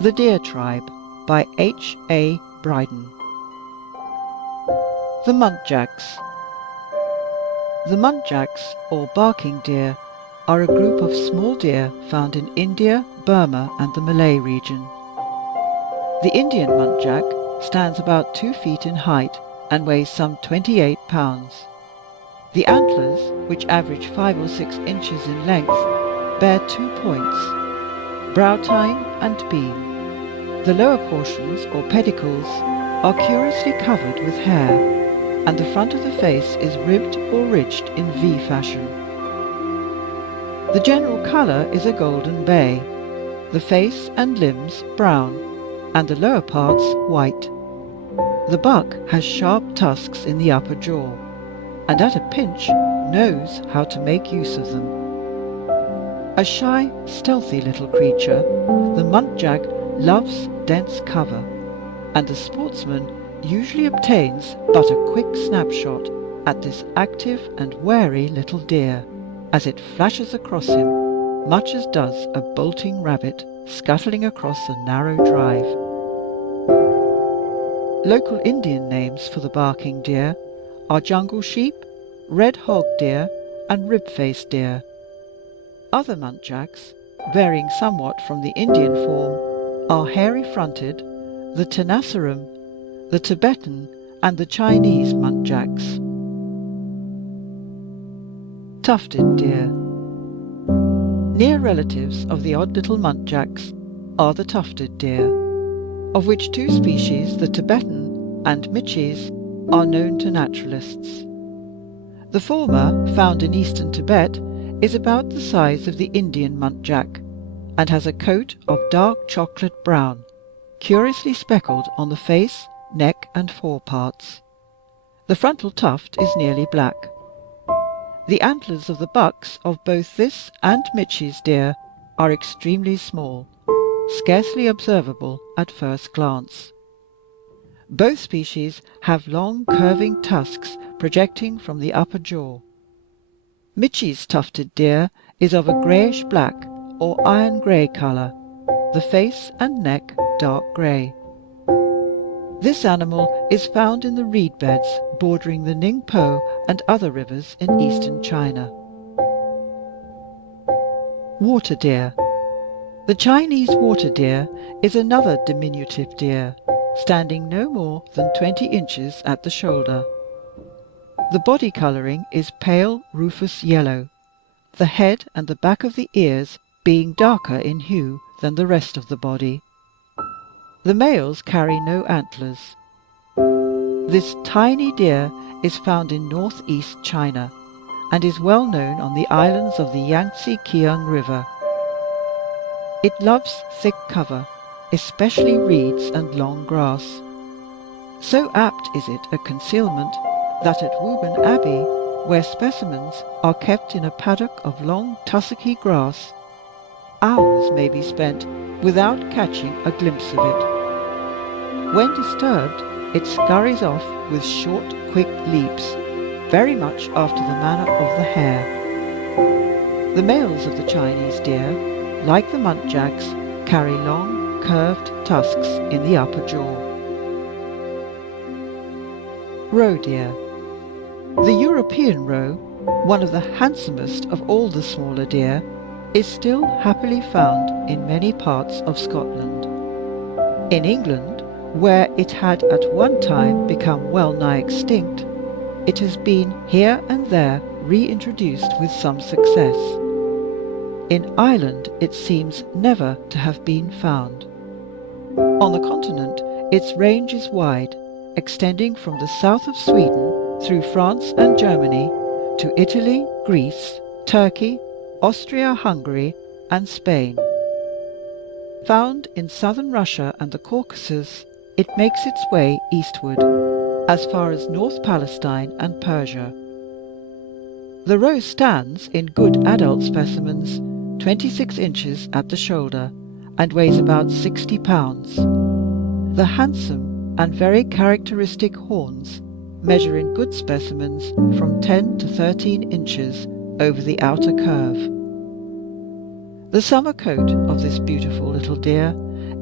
The Deer Tribe by H. A. Bryden. The Muntjacs. The Muntjacs, or barking deer, are a group of small deer found in India, Burma, and the Malay region. The Indian muntjac stands about 2 feet in height and weighs some 28 pounds. The antlers, which average 5 or 6 inches in length, bear 2 points, brow tine and beam. The lower portions, or pedicles, are curiously covered with hair, and the front of the face is ribbed or ridged in V fashion. The general colour is a golden bay, the face and limbs brown, and the lower parts white. The buck has sharp tusks in the upper jaw, and at a pinch knows how to make use of them. A shy, stealthy little creature, the muntjac loves dense cover, and the sportsman usually obtains but a quick snapshot at this active and wary little deer as it flashes across him, much as does a bolting rabbit scuttling across a narrow drive. Local Indian names for the barking deer are jungle sheep, red hog deer, and rib-faced deer. Other muntjacs, varying somewhat from the Indian form, are hairy-fronted, the tenasserim, the Tibetan, and the Chinese muntjacs. Tufted deer. Near relatives of the odd little muntjacs are the tufted deer, of which 2 species, the Tibetan and Muntjacs, are known to naturalists. The former, found in eastern Tibet, is about the size of the Indian muntjac, and has a coat of dark chocolate brown, curiously speckled on the face, neck, and foreparts. The frontal tuft is nearly black. The antlers of the bucks of both this and Muntjacs deer are extremely small, scarcely observable at first glance. Both species have long curving tusks projecting from the upper jaw. Muntjacs tufted deer is of a greyish black or iron grey colour, the face and neck dark grey. This animal is found in the reed beds bordering the Ningpo and other rivers in eastern China. Water deer. The Chinese water deer is another diminutive deer, standing no more than 20 inches at the shoulder. The body colouring is pale rufous yellow, the head and the back of the ears being darker in hue than the rest of the body. The males carry no antlers. This tiny deer is found in northeast China, and is well known on the islands of the Yangtze-Kiang River. It loves thick cover, especially reeds and long grass. So apt is it a concealment that at Woburn Abbey, where specimens are kept in a paddock of long tussocky grass, hours may be spent without catching a glimpse of it. When disturbed, it scurries off with short, quick leaps, very much after the manner of the hare. The males of the Chinese deer, like the muntjacs, carry long, curved tusks in the upper jaw. Roe deer. The European roe, one of the handsomest of all the smaller deer, is still happily found in many parts of Scotland. In England, where it had at one time become well nigh extinct, it has been here and there reintroduced with some success. In Ireland it seems never to have been found. On the continent its range is wide, extending from the south of Sweden through France and Germany to Italy, Greece, Turkey, Austria-Hungary, and Spain. Found in southern Russia and the Caucasus, it makes its way eastward, as far as North Palestine and Persia. The roe stands, in good adult specimens, 26 inches at the shoulder, and weighs about 60 pounds. The handsome and very characteristic horns measure in good specimens from 10 to 13 inches over the outer curve. The summer coat of this beautiful little deer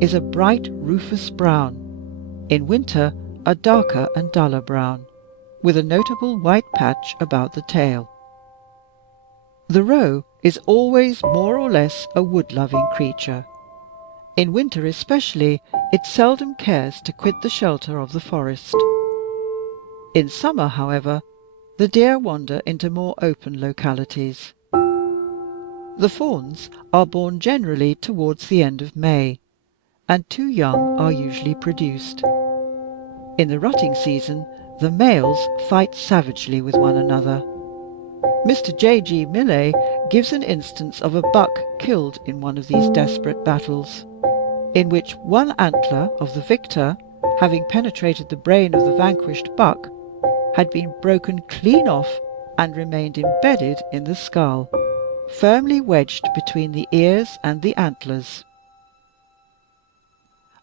is a bright rufous brown, in winter a darker and duller brown, with a notable white patch about the tail. The roe is always more or less a wood-loving creature. In winter especially, it seldom cares to quit the shelter of the forest. In summer, however, the deer wander into more open localities. The fawns are born generally towards the end of May, and 2 young are usually produced. In the rutting season, the males fight savagely with one another. Mr. J.G. Millais gives an instance of a buck killed in one of these desperate battles, in which one antler of the victor, having penetrated the brain of the vanquished buck, had been broken clean off and remained embedded in the skull, firmly wedged between the ears and the antlers.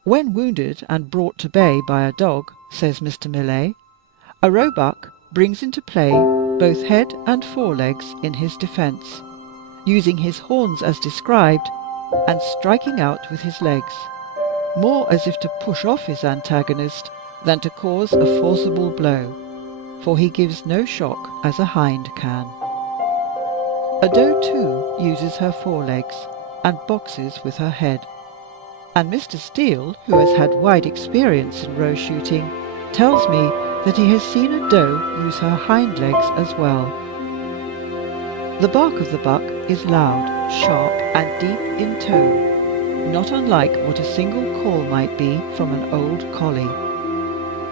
When wounded and brought to bay by a dog, says Mr. Millais, a roebuck brings into play both head and forelegs in his defence, using his horns as described, and striking out with his legs, more as if to push off his antagonist than to cause a forcible blow, for he gives no shock as a hind can. A doe, too, uses her forelegs and boxes with her head, and Mr. Steele, who has had wide experience in roe shooting, tells me that he has seen a doe use her hind legs as well. The bark of the buck is loud, sharp, and deep in tone, not unlike what a single call might be from an old collie.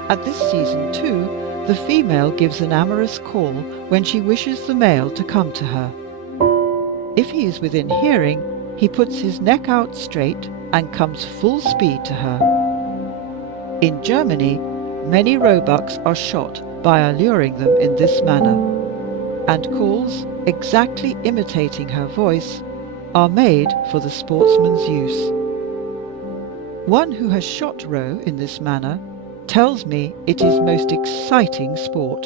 At this season, too, the female gives an amorous call when she wishes the male to come to her. If he is within hearing, he puts his neck out straight and comes full speed to her. In Germany, many roebucks are shot by alluring them in this manner, and calls, exactly imitating her voice, are made for the sportsman's use. One who has shot roe in this manner tells me it is most exciting sport,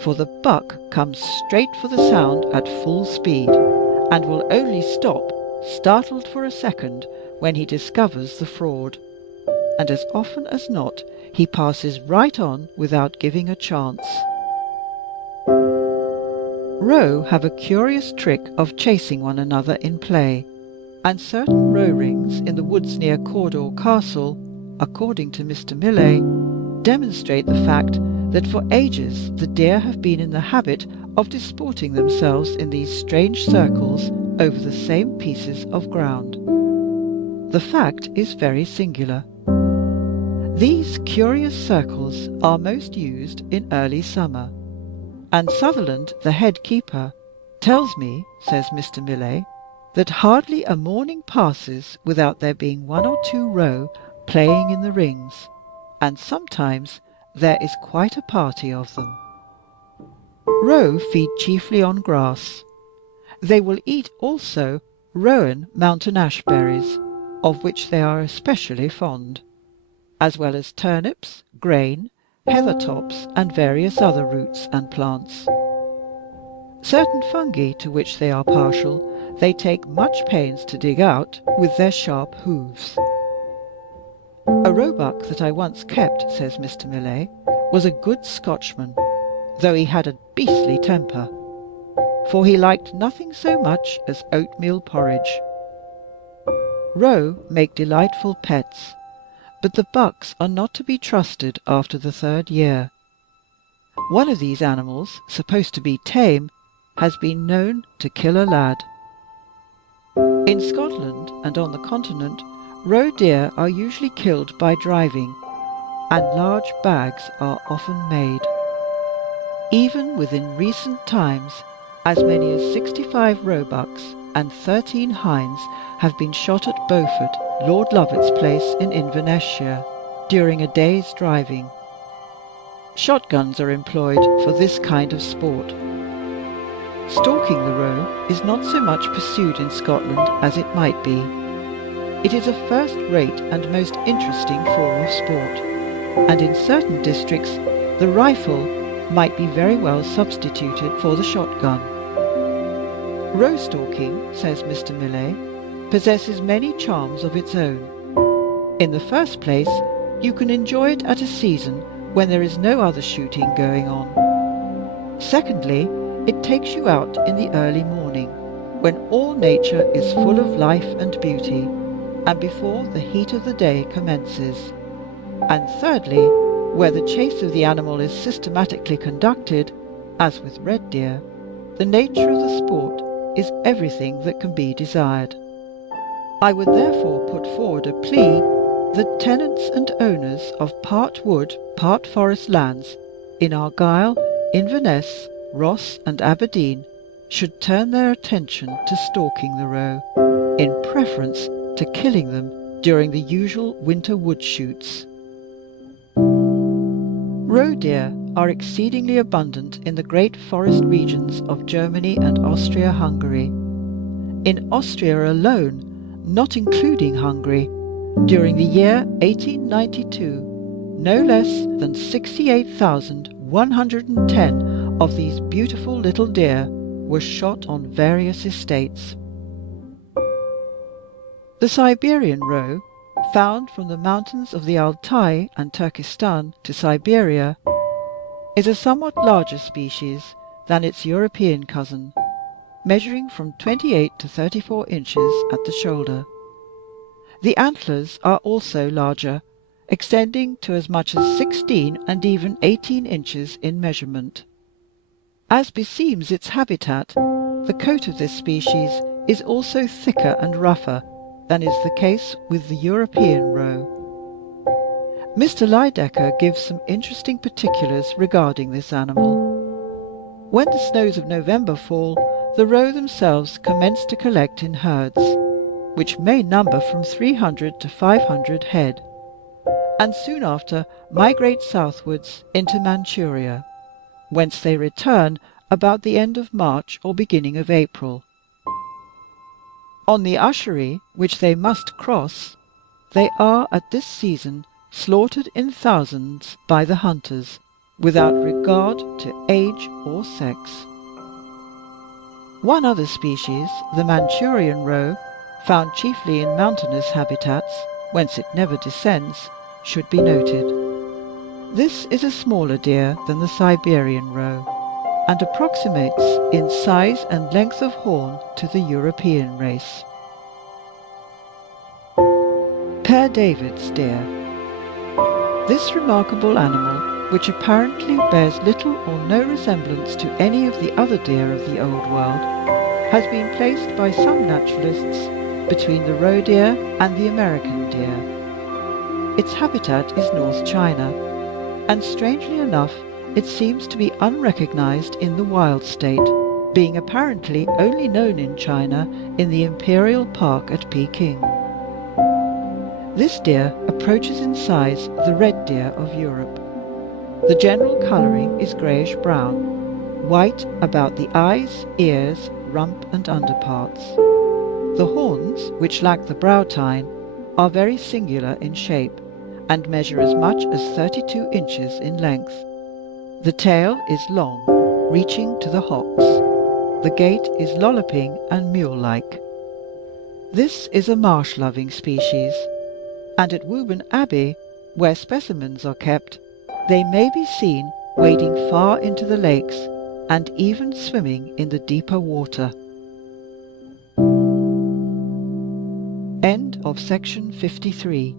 for the buck comes straight for the sound at full speed, and will only stop, startled for a second, when he discovers the fraud, and as often as not he passes right on without giving a chance. Roe have a curious trick of chasing one another in play, and certain roe rings in the woods near Cawdor Castle, according to Mr. Millais, demonstrate the fact that for ages the deer have been in the habit of disporting themselves in these strange circles over the same pieces of ground. The fact is very singular. These curious circles are most used in early summer, and Sutherland, the head keeper, tells me, says Mr. Millais, that hardly a morning passes without there being 1 or 2 roe playing in the rings, and sometimes there is quite a party of them. Roe feed chiefly on grass. They will eat also rowan mountain ash berries, of which they are especially fond, as well as turnips, grain, heather tops, and various other roots and plants. Certain fungi to which they are partial they take much pains to dig out with their sharp hoofs. A roebuck that I once kept, says Mr. Millais, was a good Scotchman, though he had a beastly temper, for he liked nothing so much as oatmeal porridge. Roe make delightful pets, but the bucks are not to be trusted after the 3rd year. One of these animals, supposed to be tame, has been known to kill a lad. In Scotland and on the continent, roe deer are usually killed by driving, and large bags are often made. Even within recent times, as many as 65 roebucks and 13 hinds have been shot at Beaufort, Lord Lovat's place in Inverness-shire, during a day's driving. Shotguns are employed for this kind of sport. Stalking the roe is not so much pursued in Scotland as it might be. It is a first-rate and most interesting form of sport, and in certain districts the rifle might be very well substituted for the shotgun. Roe stalking, says Mr. Millais, possesses many charms of its own. In the first place, you can enjoy it at a season when there is no other shooting going on. Secondly, it takes you out in the early morning, when all nature is full of life and beauty, and before the heat of the day commences. And thirdly, where the chase of the animal is systematically conducted, as with red deer, the nature of the sport is everything that can be desired. I would therefore put forward a plea that tenants and owners of part wood, part forest lands in Argyll, Inverness, Ross and Aberdeen should turn their attention to stalking the roe, in preference to killing them during the usual winter wood shoots. Roe deer are exceedingly abundant in the great forest regions of Germany and Austria-Hungary. In Austria alone, not including Hungary, during the year 1892, no less than 68,110 of these beautiful little deer were shot on various estates. The Siberian roe, found from the mountains of the Altai and Turkestan to Siberia, is a somewhat larger species than its European cousin, measuring from 28 to 34 inches at the shoulder. The antlers are also larger, extending to as much as 16 and even 18 inches in measurement. As beseems its habitat, the coat of this species is also thicker and rougher than is the case with the European roe. Mr. Lydekker gives some interesting particulars regarding this animal. When the snows of November fall, the roe themselves commence to collect in herds, which may number from 300 to 500 head, and soon after migrate southwards into Manchuria, whence they return about the end of March or beginning of April. On the Ussuri, which they must cross, they are at this season slaughtered in thousands by the hunters, without regard to age or sex. One other species, the Manchurian roe, found chiefly in mountainous habitats, whence it never descends, should be noted. This is a smaller deer than the Siberian roe, and approximates in size and length of horn to the European race. Pere David's deer. This remarkable animal, which apparently bears little or no resemblance to any of the other deer of the Old World, has been placed by some naturalists between the roe deer and the American deer. Its habitat is North China, and strangely enough it seems to be unrecognized in the wild state, being apparently only known in China in the Imperial Park at Peking. This deer approaches in size the red deer of Europe. The general colouring is greyish-brown, white about the eyes, ears, rump and underparts. The horns, which lack the brow tine, are very singular in shape, and measure as much as 32 inches in length. The tail is long, reaching to the hocks. The gait is lolloping and mule-like. This is a marsh-loving species, and at Woburn Abbey, where specimens are kept, they may be seen wading far into the lakes, and even swimming in the deeper water. End of section 53.